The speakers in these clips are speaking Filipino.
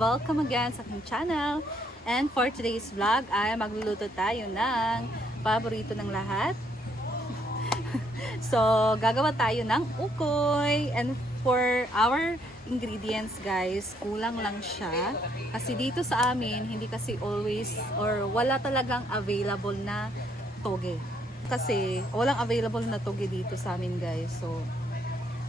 Welcome again sa aking channel. And for today's vlog ay magluluto tayo ng paborito ng lahat. So, gagawa tayo ng ukoy. And for our ingredients guys, kulang lang siya. Kasi dito sa amin, hindi kasi always or wala talagang available na toge. Kasi walang available na toge dito sa amin guys. So,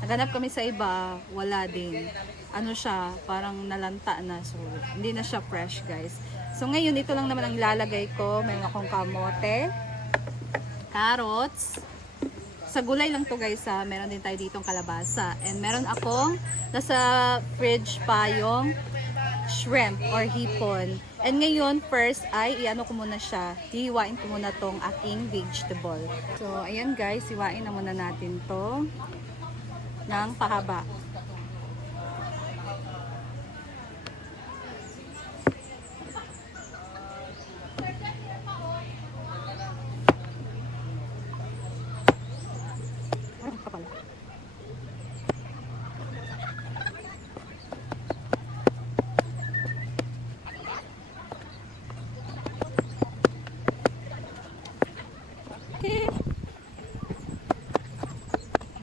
naghanap kami sa iba, wala din. Ano siya, parang nalanta na. So, hindi na siya fresh guys. So, ngayon, ito lang naman ang ilalagay ko. Meron akong kamote, carrots. Sa gulay lang to guys ha. Meron din tayo ditong kalabasa. And meron akong, nasa fridge pa yung shrimp or hipon. And ngayon, first ay iano ko muna siya. Hihiwain ko muna tong aking vegetable. So, ayan guys, hiwain na muna natin to ng pahaba. Kapal.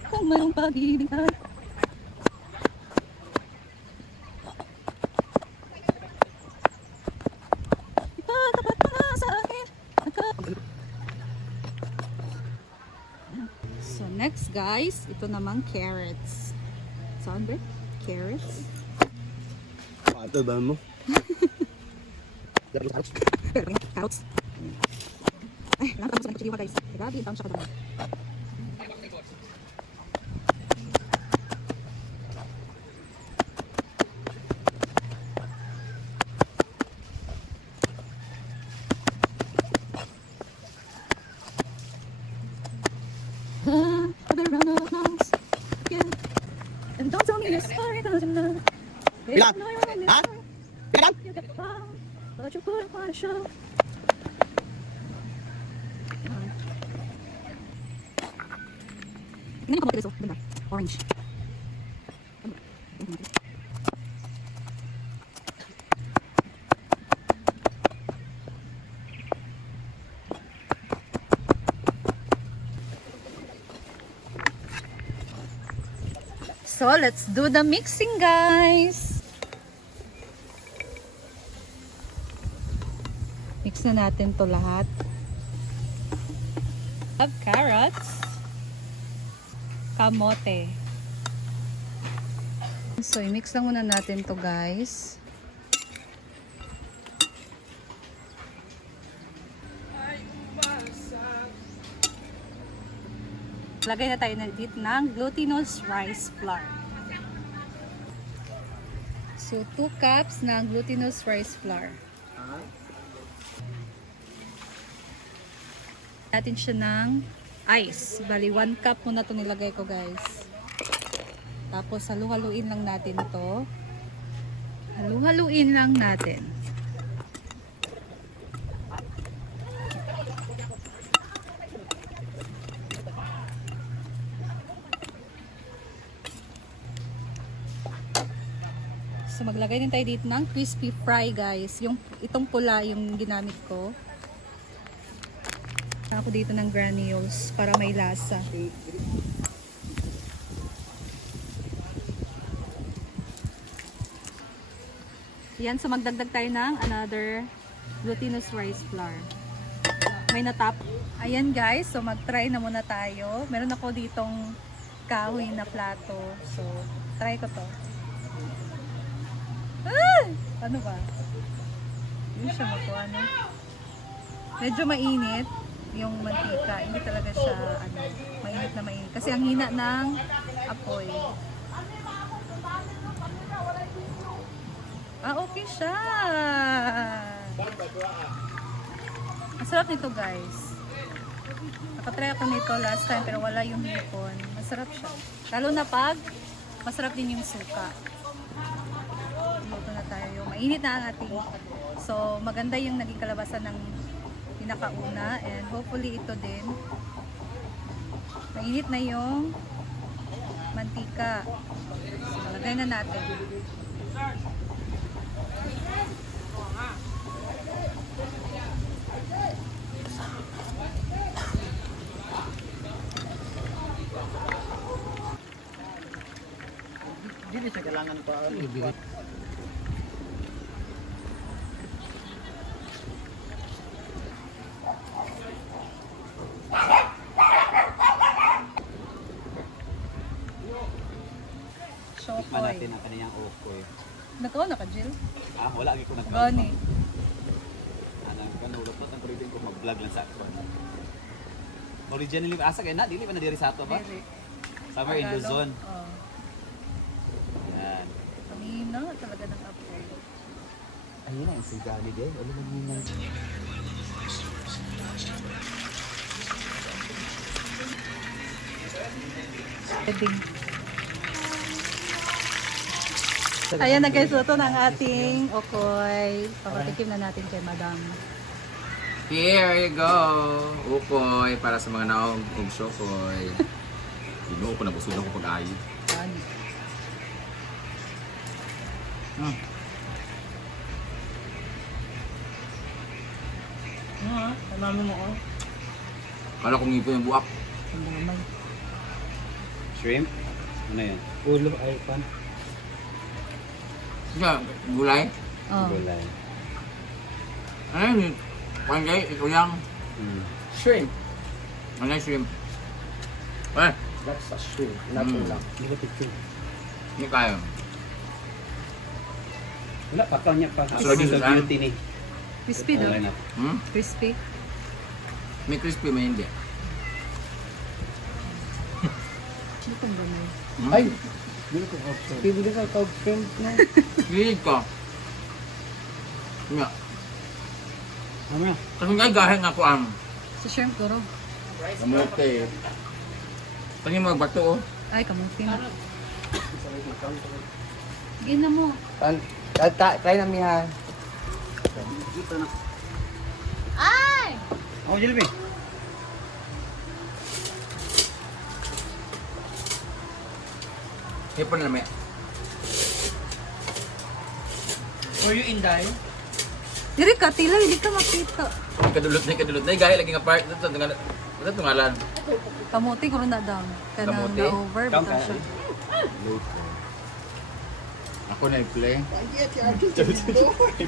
Kung mayroong pag-ibig ay ipatapat mo na sa akin. So next guys, ito namang carrots. Saan ba? Carrots? Pato ba mo? Carrots. Ay, lang tapos na kachiliwa guys. Grabe, ang siya kadami. Other round of lungs. Yeah. And don't tell me this story doesn't know. Bilang? Ha? Bilang? You get found, but you put on a show. Tingnan niyo kamote guys, oh. Ganda. Orange. So, let's do the mixing, guys. Mix na natin to lahat. Have carrots, kamote. So, i-mix lang muna natin to, guys. Lagay na tayo dito ng glutinous rice flour. So, 2 cups ng glutinous rice flour. Natin siya ng ice. Bali, 1 cup muna ito nilagay ko guys. Tapos, halu-haluin lang natin ito. Halu-haluin lang natin. So, maglagay din tayo dito ng crispy fry guys. Itong pula yung ginamit ko. Ako dito ng granules para may lasa. Yan, so magdagdag tayo ng another glutinous rice flour. May natap. Ayan guys, so mag-try na muna tayo. Meron ako ditong kahoy na plato. So, try ko to. Ah! Ano ba? Hindi siya ano. Medyo mainit yung mantika. Hindi talaga siya mainit na mainit. Kasi ang hina ng apoy. Ah, okay siya. Masarap nito guys. Nakatry ako nito last time pero wala yung hipon. Masarap siya. Lalo na pag masarap din yung suka. Luto na tayo. Mainit na ang ating. So, maganda yung naging kalabasan ng pinakauna. And hopefully ito din. Mainit na yung mantika. So, lagay na natin. Hindi siya kailangan pa. Shokoy. Tikman natin ang kaniyang ukoy. Nakaw na ka, Jill? Ah, wala lagi ko nagkaroon. Gani. Anang kanulot na ang pwede ko mag-vlog lang sa ako. Originally, asa kaya na? Dili pa na diri sa ato ba? Dili. Somewhere in Tagalog. Luzon. Oo. Yan. Kanina talaga ng apoy. Ayun na, si Gali din. Ano man muna? Wedding. Ayan na guys, ito ng ating okoy. Papatikim na natin kay Madam. Here you go! Ukoy para sa mga naog og syokoy. Ginoo ko nabusog ako pag-ayo. Yan. Kala kong ipon yung buak. Ang damay. Shrimp? Ano yan? Ulo ay pan. Siya, gulay. Oh. Gulay. Ano yun? Panggay, ito yung Shrimp. ano yung shrimp. Eh, That's a shrimp. Mm. lang. Hindi ko picture. hindi kayo. Wala, pakaw niya pa. So, lagi sa beauty ni. Crispy daw. Okay na. Hmm? Crispy. May crispy, may hindi. Ano pang damay? Hmm? Ay! Hindi ko option. Hindi ka tawag shrimp na. Gilig ka. Nga. Ano yan? Kasi nga gahit nga ko ang Sa shrimp guro. kamote. Kasi magbato oh. Ay, kamuti na. Gina mo. Try na miha. Ay! Oh, Jilby. Hipon na may. Were you in Day? Diri ka, tila, hindi ka makita. Kadulot na. Gahit lagi nga part. Ito tungalan. Kamuti ko rin na daw. Kanang Kamuti? na-over. Kamu Baka siya. Ako na i-play.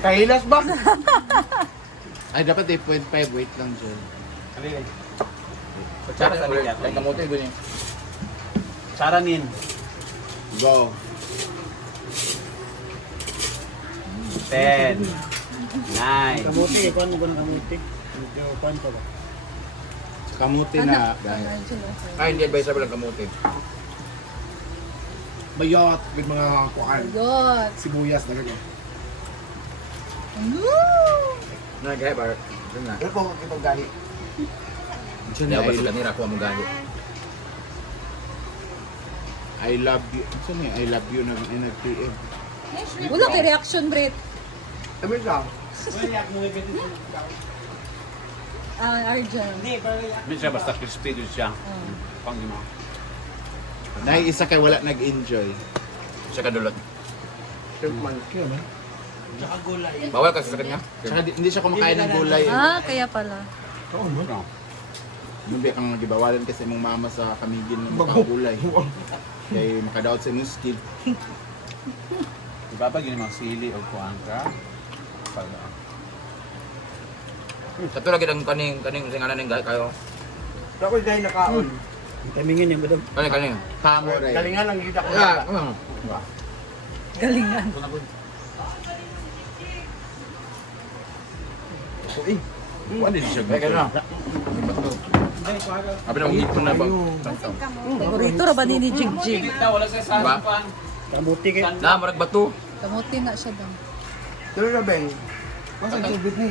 Kahilas ba? Ay, dapat 8.5 weight lang dyan. Kutsara sa liya. Ay, kamote, ganyan. Saranin. Go. 10. 9. Kamuti, kuhan mo ng kamuti. Kuhan ko ba? Kamote Anak. na. Dahil. Ay, hindi advisable ang kamote. Bayot with mga kuhan. God. Sibuyas na ganyan. Nag-gahit ba? Ito na. Pero po, itong gahi. Hindi ako basta kanira ako ang gahit. I love you. Ano mo I love you na nag-PM. Wala kay reaction, Brett. Sabi siya. Arjun. Hindi siya, basta crispy din siya. Pang mo. Nay, isa kay wala nag-enjoy. Siya kadulot. Shrimp man. Bawal kasi sa kanya. Tsaka hindi siya kumakain ng gulay. Kaya pala. Nubi kang nagibawalan kasi mong mama sa kamigin ng mga gulay. Kaya makadaot sa imong skill. Diba pag yun yung mga sili o kuhaan ka? Pag Sa ito lagi ang kaning singalan ng gahit kayo. Ako dahil nakaon. Tamingin yung badam. Kaning. Kamo rin. Galingan lang yun ako. Ah, Galingan. Ano din siya Kaya na. Abi na mong ipon na ba? Paborito ra ba ni Jigjig? Wala siya sa Diba? kuhaan. Kamuti kayo. Na, marag bato. Kamuti na siya daw. Pero na, Ben. Masa tubig ni?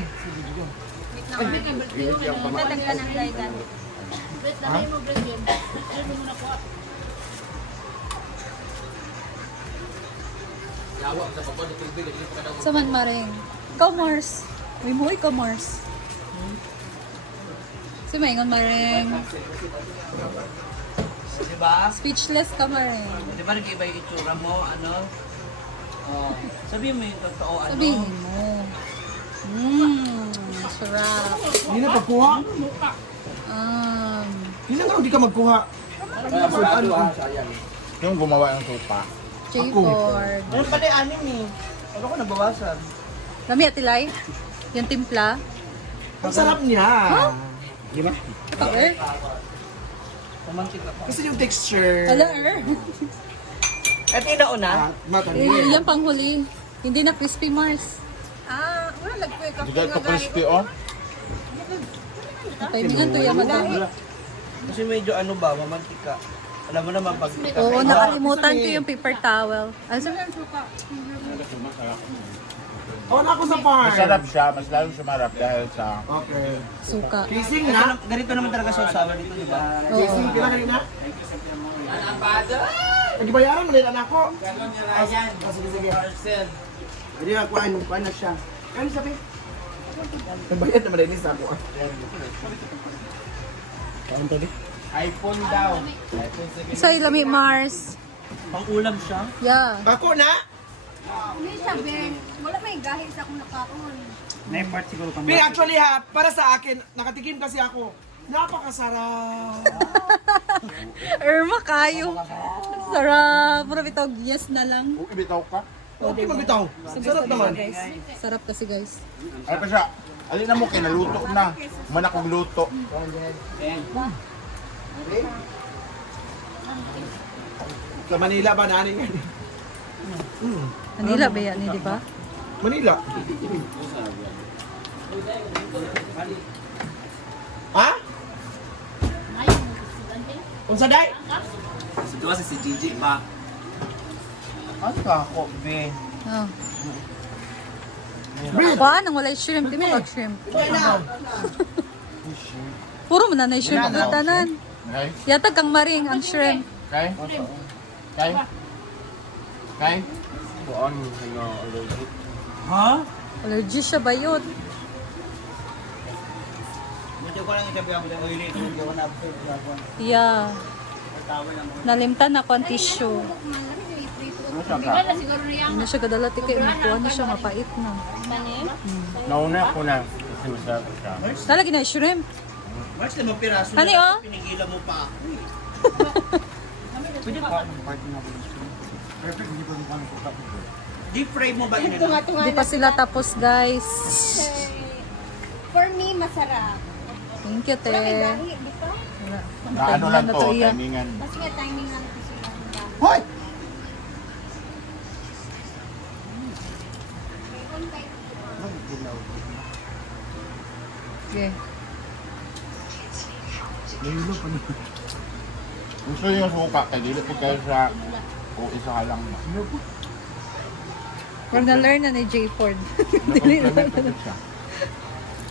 Sa man maring. Ikaw, Mars. Uy mo, ikaw, Mars. Si Maingon maring. Diba? Speechless ka maring. Di ba nag-iba yung itsura mo, ano? Oh, sabihin mo yung totoo, ano? Sabihin mo. Sarap. Hindi na pagkuha. Hindi na di ka magkuha. Yung gumawa ng sopa. J-Ford. Ano pa na anim eh. Ano ko nabawasan? Lami atilay? Yung timpla? Ang sarap niya. Di ba? Ito eh. Pumantik ako. Kasi yung texture. Hala eh. Ito yung nauna? Matamis. Yan panghuli. Hindi na crispy Mars. Hindi ka crispy oh. Timingan to yung madami. Kasi medyo ano ba, mamantika. Alam mo naman pag... Oo, nakalimutan ko yung paper towel. Ano sabi? Oh, na ako sa farm. Masarap siya, mas lalong sumarap dahil sa... Okay. Suka. Casing na. Ganito naman talaga sa usawa dito, di ba? Casing, pila kayo na? Nagibayaran mo rin anak ko. Sige, sige. Hindi na, kuhaan na siya. Kano sabi? Nagbayad naman rin sa ako. Kaon to di? iPhone daw. Sa ilami Mars. Pang ulam siya. Yeah. Ako na? Hindi sabihin, wala may gahi sa akong nakaon. Na-part siguro kami. Pero actually ha, para sa akin, nakatikim kasi ako. Napakasarap. Irma kayo. Sarap. Puro bitog. Yes na lang. Kung ibitaw ka. Okay, magbitaw. Sarap naman. Sarap kasi guys. Ay pa siya. Alin na mo, kinaluto na. Manak kong luto. Sa Manila ba nani nga? Manila ba yan, di ba? Manila. Ha? Unsa day? Siguro si Gigi ba? Ano ka ako, be? Oh. Kuhaan, ang walay shrimp. Di mo mag-shrimp. Puro mo na na shrimp. Tanan. Okay? Yatag kang maring ang shrimp. Okay? Okay? Okay? Ha? Allergy siya ba yun? Medyo ko lang itabi ako ng oily. Hindi ko na-absorb ako. Yeah. Nalimtan ako ang tissue. Hindi na siya kadala tikay. Makuha na siya, mapait na. Nauna ako na. Kasi masarap siya. Talagi na shrimp. Mas limang piraso Hani, na oh? pinigilan mo pa ako. Pwede pa ako party na ako. Deep fry mo ba yun? Hindi pa sila tapos guys. For me, masarap. Thank you, te. Wala may gahi, di ba? Wala. Na ano lang Na to, iya. timingan. Mas nga timing lang ito sila. Hoy! Okay. Gusto niyo yung suka, kaya dili po kayo sa... O isa ka lang. We're na-learn na ni J. Ford. Nakompromet siya.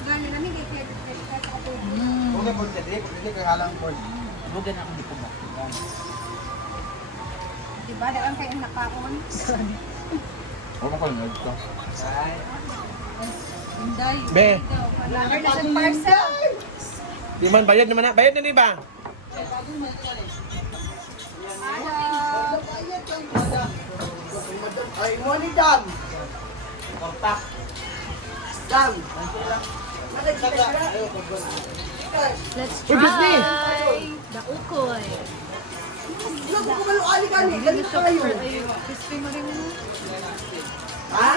Gano'n namin, kaya sa ako. Okay, po, hindi ka kalang po. Bugan ako dito mo. Di ba? Dagang kayo nakaon. Huwag mo kayo nagto. Inday. Be, Lager na sa parcel. di man bayad naman na. Bayad na di ba? Ay, money done. Kontak. Done. Let's Uy, Bisni! try the ukoy. Ilang ko maluali ka ni. Ganito kayo. Crispy mo rin mo. Ha?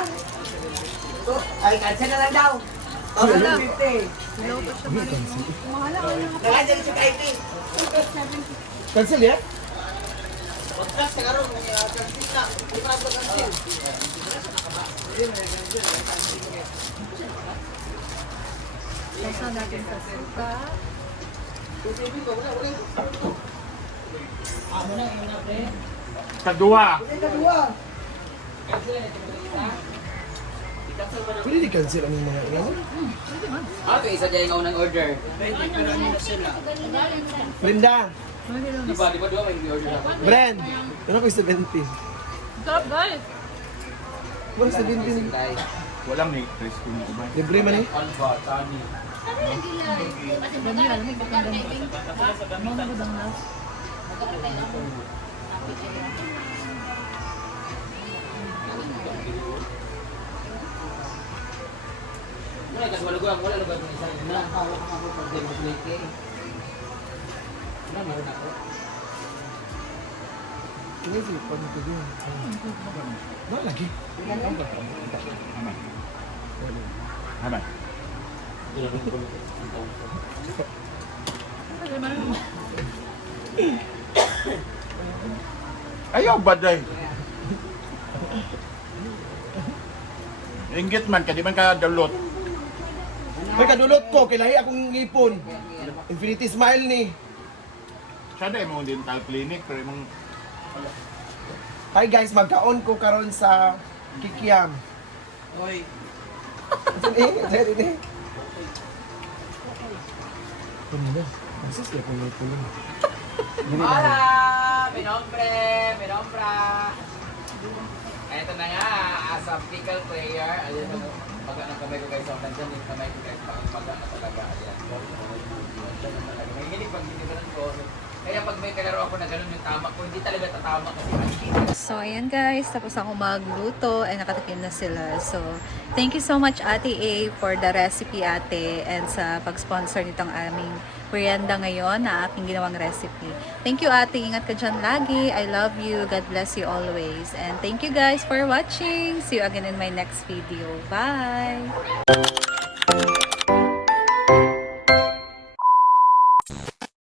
So, ay, cancel na lang daw. Wala. 150. Hello pa siya ba rin mo? Nakancel si Kaiti. Cancel ya? Basta natin sa suka. Kadua! Pwede di cancel ang mga ilan? Ito isa dyan yung unang order. Pwede, pero ano na sila? Linda, Di ba dua may order ako? Bren, ano ko yung 70? Stop guys! Wala 17. Walang may crispy mo ba? Libre man eh. Alba, tani. Dami, alam mo, ikutang dami. Ano na ba dang last? Wala kasi wala lugar ng isa. Wala hawak ako pag demonstrate. Wala meron ako. Ini sih, pan itu dia. Nah, lagi. Aman. Ayaw baday. Ringgit man, kadi man ka dalot. May kadulot ko, kay lahi akong ngipon. Infinity Smile ni. Siya dahil mong dental clinic, pero mong Hi guys, magkaon ko karon sa Kikiam. Oy, Dari ni. Pernah, masih siapa yang pulang? Hola! Mi nombre! Mi nombra! Ito na nga, as a pickle player, ayun, pag ang kamay ko guys, so nandyan yung kamay ko guys, pag na talaga, ayan. Nandyan na talaga. May hilig pag dinibaran ko. Kaya pag may kalaro ako na ganun yung tama ko, hindi talaga tatama kasi makikita. So, ayan guys, tapos ako magluto and nakatikim na sila. So, thank you so much Ate A for the recipe ate and sa pag-sponsor nitong aming merienda ngayon na aking ginawang recipe. Thank you ate, ingat ka dyan lagi. I love you. God bless you always. And thank you guys for watching. See you again in my next video. Bye!